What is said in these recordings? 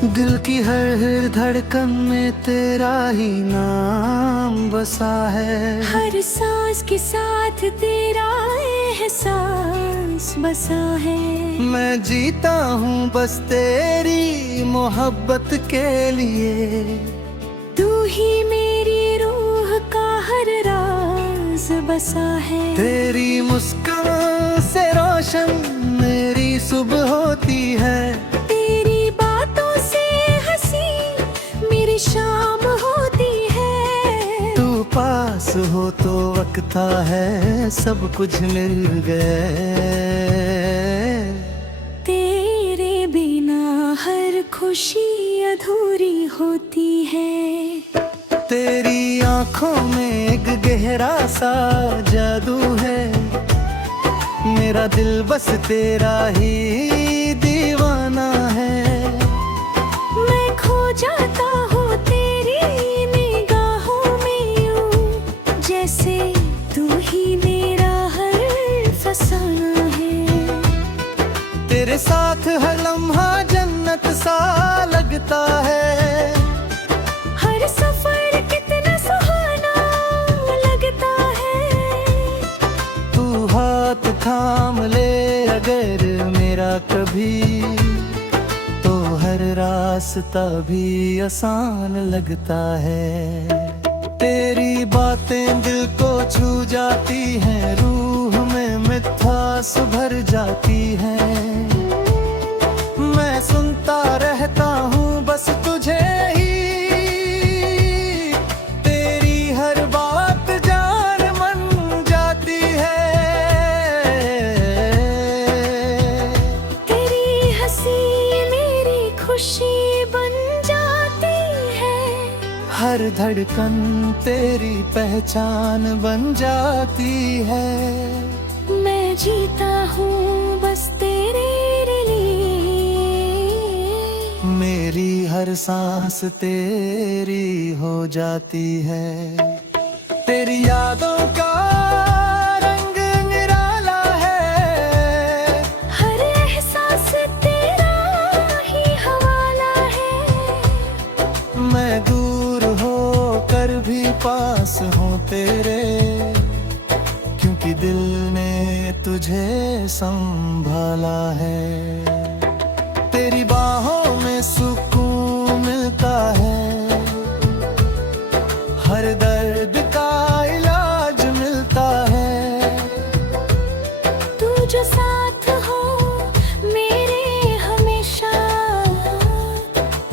दिल की हर धड़कन में तेरा ही नाम बसा है। हर सांस के साथ तेरा एहसास बसा है। मैं जीता हूँ बस तेरी मोहब्बत के लिए। तू ही मेरी रूह का हर राज बसा है। तेरी मुस्कान से रोशन मेरी सुबह होती है। तेरी बातों से हंसी मेरी शाम होती है। तू पास हो तो वक्ता है सब कुछ मिल गए। तेरे बिना हर खुशी अधूरी होती है। तेरी आंखों में एक गहरा सा जादू है। मेरा दिल बस तेरा ही दीवाना है। मैं खो जाता हूँ तेरी निगाहों में यूं, जैसे तू ही मेरा हर फसाना है। तेरे साथ हर लम्हा जन्नत सा लगता है। हर सफर कितना सुहाना लगता है। तू हाथ थाम ले अगर मेरा कभी, तो हर रास्ता भी आसान लगता है। तेरी बातें दिल को छू जाती हैं, रूह में मिठास भर जाती है। मैं सुनता रहता हूँ बस तुझे ही। तेरी हर बात जान मन जाती है। तेरी हंसी मेरी खुशी बन जाती है। हर धड़कन तेरी पहचान बन जाती है। मैं जीता हूँ बस तेरे लिए। मेरी हर सांस तेरी हो जाती है। तेरी यादों का रंग निराला है। हर एहसास तेरा ही हवाला है। मैं दूर हो कर भी पास हूँ तेरे, क्योंकि दिल ने तुझे संभाला है। तेरी बाहों में सुकून मिलता है। हर दर्द का इलाज मिलता है। तू जो साथ हो मेरे हमेशा,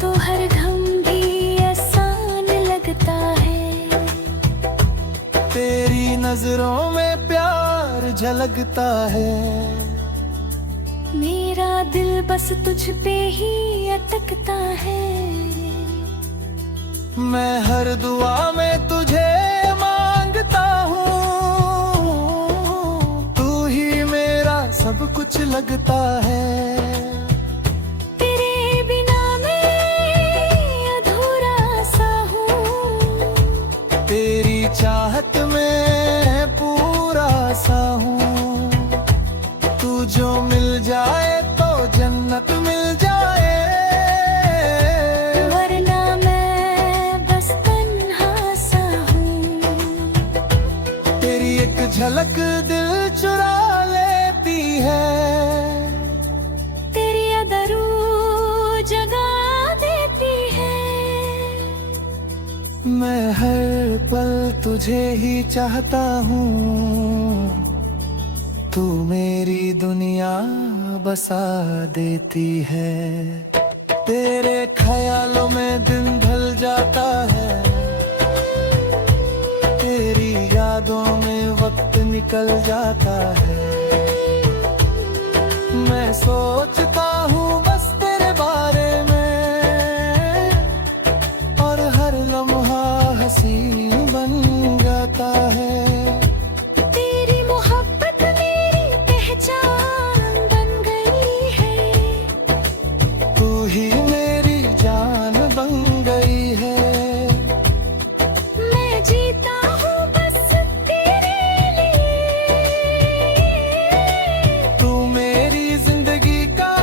तो हर गम भी आसान लगता है। तेरी नजरों में प्यार झलकता है। मेरा दिल बस तुझ पे ही अटकता है। मैं हर दुआ में तुझे मांगता हूँ। तू ही मेरा सब कुछ लगता है। तेरे बिना मैं अधूरा सा हूँ। तेरी चाहत में पूरा सा हूँ। तू जो मिल जाए तो जन्नत मिल जाए। वरना मैं बस तन्हा सा हूँ। तेरी एक झलक दिल चुरा लेती है। तेरी अदा रूह जगा देती है। मैं हर पल तुझे ही चाहता हूँ। तू मेरी दुनिया बसा देती है। तेरे ख्यालों में दिन ढल जाता है। तेरी यादों में वक्त निकल जाता है। मैं सोचता हूँ बस तेरे बारे में, और हर लम्हा हसीन बन जाता है। तेरी मोहब्बत मेरी पहचान बन गई है। तू ही मेरी जान बन गई है। मैं जीता हूँ बस तेरे लिए। तू मेरी जिंदगी का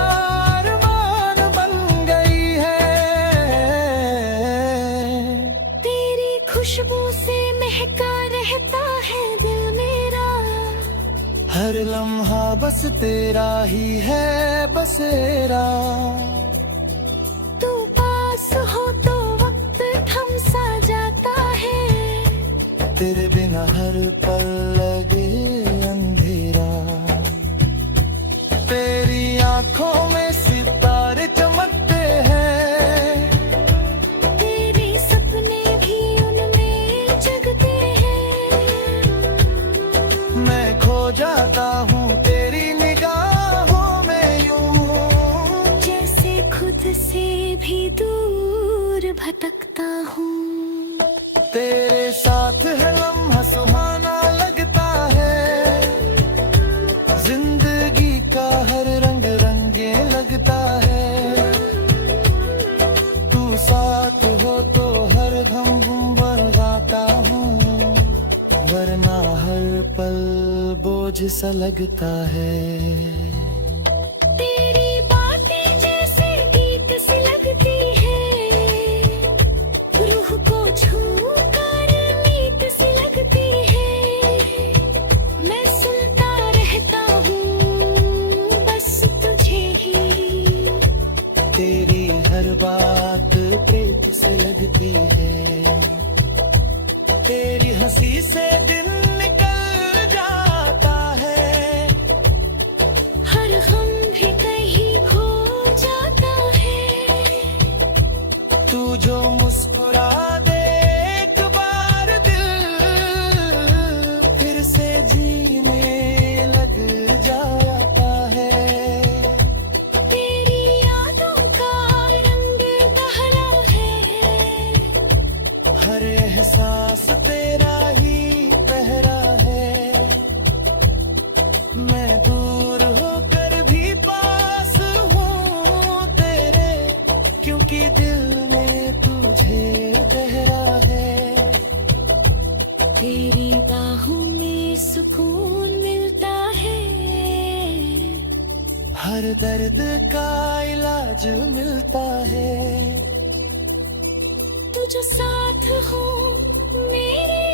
है दिल मेरा। हर लम्हा बस तेरा ही है बसेरा। तू पास हो तो वक्त थम सा जाता है। तेरे बिना हर पल लगे अंधेरा। तेरी आंखों में सितारे चमकते हैं। तेरे सपने भी उनमें जगते हैं। मैं खो जाता हूँ तेरी निगाहों में यूं। जैसे खुद से भी दूर भटकता हूँ। तेरे साथ है लम्हा सुहाना लगता है। जिंदगी का हर रंग रंगे लगता है। तू साथ हो तो हर गम गुम बरगाता हूँ। वरना हर पल बोझ सा लगता है। तेरी बातें जैसे गीत सी लगती है। रूह को छूकर मीत सी लगती है। मैं सुनता रहता हूँ बस तुझे ही। तेरी हर बात प्रीत से लगती है। तेरी हंसी से दिन निकल जाता है। हर गम भी कहीं खो जाता है। तू जो मुस्कुरा दे एक बार दिल फिर से जीने लग जाता है। तेरी यादों का रंग गहरा है। हर एहसास तेरा ही पहरा है। मैं दूर होकर भी पास हूँ तेरे। क्योंकि दिल में तुझे गहरा है। तेरी बाहों में सुकून मिलता है। हर दर्द का इलाज मिलता है। तू जो साथ हो मेरे